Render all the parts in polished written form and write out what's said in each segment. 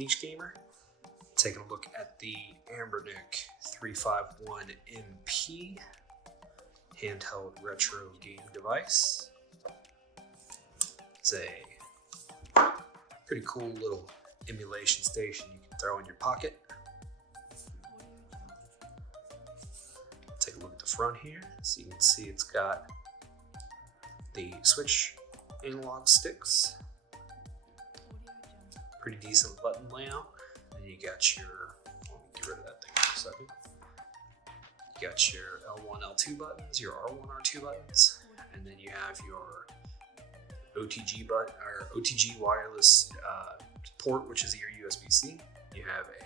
niche gamer, taking a look at the Anbernic 351MP handheld retro game device. It's a pretty cool little emulation station you can throw in your pocket. Take a look at the front here. So you can see it's got the switch analog sticks. Pretty decent button layout. And you got your, let me get rid of that thing for a second. You got your L1, L2 buttons, your R1, R2 buttons, and then you have your OTG button or OTG wireless port, which is your USB-C. You have a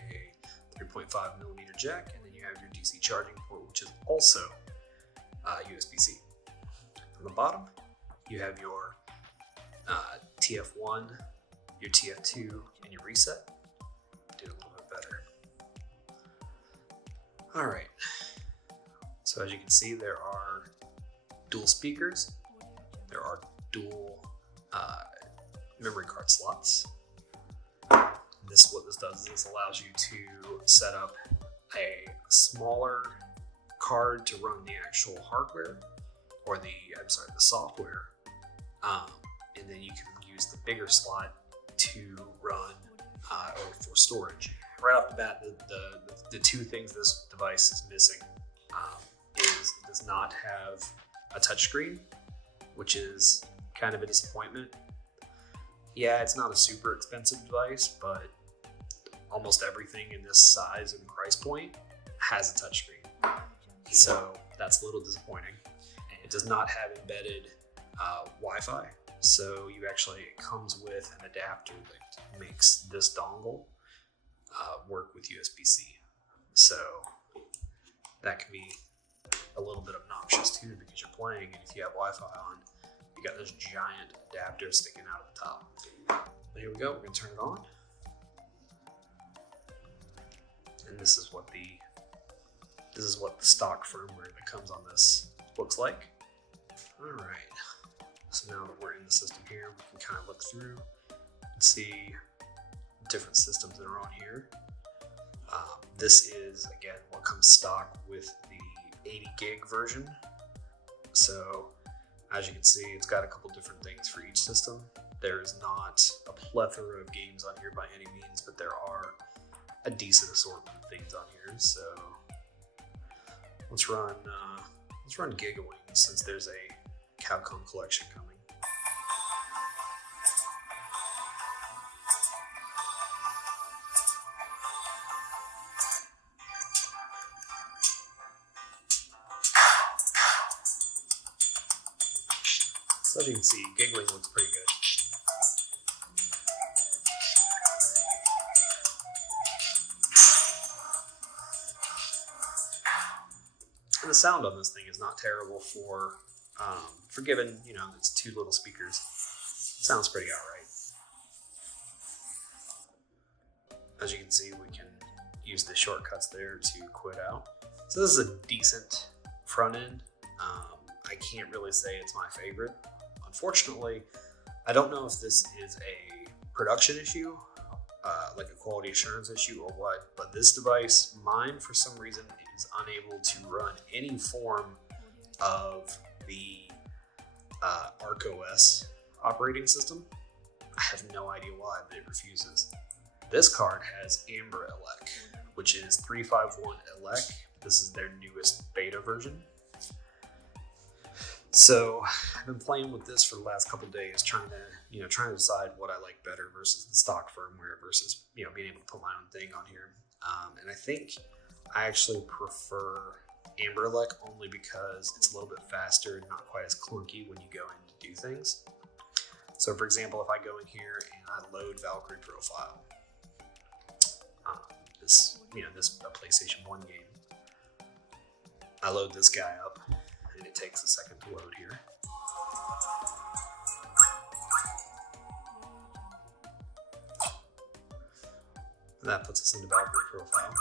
3.5mm jack, and then you have your DC charging port, which is also USB-C. On the bottom, you have your TF1, your TF2, and your reset. Did a little bit better. All right. So as you can see, there are dual speakers. There are dual memory card slots. What this does is this allows you to set up a smaller card to run the actual hardware, or the software, and then you can use the bigger slot to run or for storage. Right off the bat, the two things this device is missing is it does not have a touchscreen, which is kind of a disappointment. Yeah, it's not a super expensive device, but almost everything in this size and price point has a touchscreen. So that's a little disappointing. It does not have embedded Wi-Fi, so it comes with an adapter that makes this dongle work with USB-C. So that can be a little bit obnoxious too, because you're playing and if you have Wi-Fi on, you got this giant adapter sticking out of the top. But here we go, we're gonna turn it on. And this is what the stock firmware that comes on this looks like. All right, so now that we're in the system here, we can kind of look through and see different systems that are on here. This is, again, what comes stock with the 80 gig version. So as you can see, it's got a couple different things for each system. There is not a plethora of games on here by any means, but there are a decent assortment of things on here. So let's run Gigawing, since there's a Capcom collection coming. So as you can see, Giggling looks pretty good. And the sound on this thing is not terrible for given, it's two little speakers. It sounds pretty alright. As you can see, we can use the shortcuts there to quit out. So this is a decent front end. I can't really say it's my favorite. Unfortunately, I don't know if this is a production issue, like a quality assurance issue or what, but this device, mine for some reason, is unable to run any form of the ArcOS operating system. I have no idea why, but it refuses. This card has AmberELEC, which is 351ELEC. This is their newest beta version. So I've been playing with this for the last couple of days, trying to decide what I like better versus the stock firmware versus, being able to put my own thing on here. And I think I actually prefer AmberELEC only because it's a little bit faster and not quite as clunky when you go in to do things. So for example, if I go in here and I load Valkyrie Profile, this a PlayStation 1 game, I load this guy up and it takes a second to load here. And that puts us into Valkyrie Profile.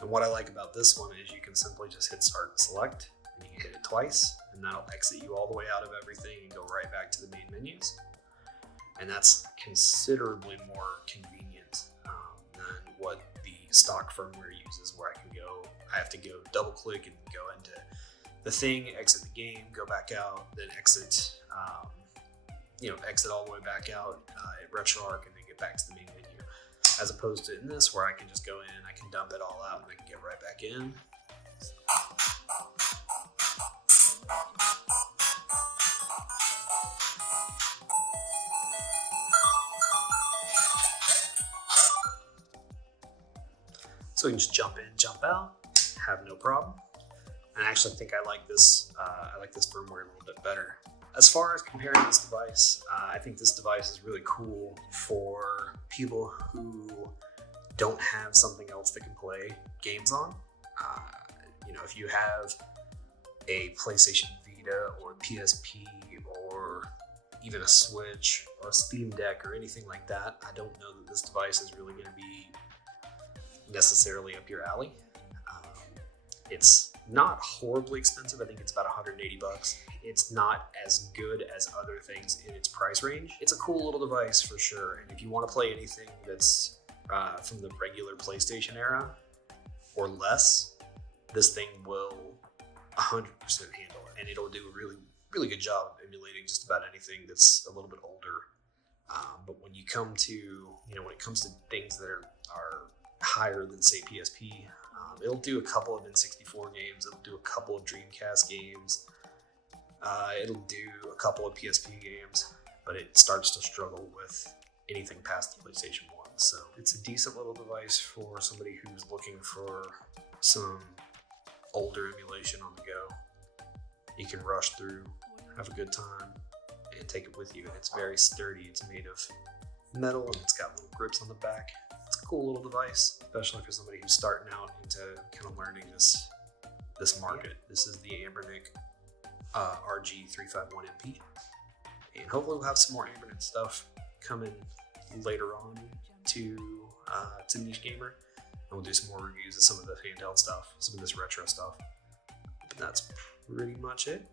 And what I like about this one is you can simply just hit start and select, and you can hit it twice, and that'll exit you all the way out of everything and go right back to the main menus. and that's considerably more convenient than what the stock firmware uses, where I have to go double click and go into the thing, exit the game, go back out, then exit all the way back out at RetroArch, and then get back to the main menu. As opposed to in this, where I can just go in, I can dump it all out, and I can get right back in. So we can just jump in, jump out, have no problem. And I actually think I like this firmware a little bit better. As far as comparing this device, I think this device is really cool for people who don't have something else they can play games on. If you have a PlayStation Vita or PSP or even a Switch or a Steam Deck or anything like that, I don't know that this device is really going to be necessarily up your alley. It's not horribly expensive. I think it's about $180. It's not as good as other things in its price range. It's a cool little device for sure, and if you want to play anything that's from the regular PlayStation era or less, this thing will 100% handle it, and it'll do a really, really good job of emulating just about anything that's a little bit older. But when you come to, when it comes to things that are higher than, say, PSP, it'll do a couple of N64 games, it'll do a couple of Dreamcast games, it'll do a couple of PSP games, but it starts to struggle with anything past the PlayStation 1. So it's a decent little device for somebody who's looking for some older emulation on the go. You can rush through, have a good time, and take it with you. And it's very sturdy. It's made of metal, and it's got little grips on the back. It's a cool little device, especially for somebody who's starting out into kind of learning this market. This is the Anbernic RG351MP, and hopefully we'll have some more Anbernic stuff coming later on to Niche Gamer, and we'll do some more reviews of some of the handheld stuff, some of this retro stuff. But that's pretty much it.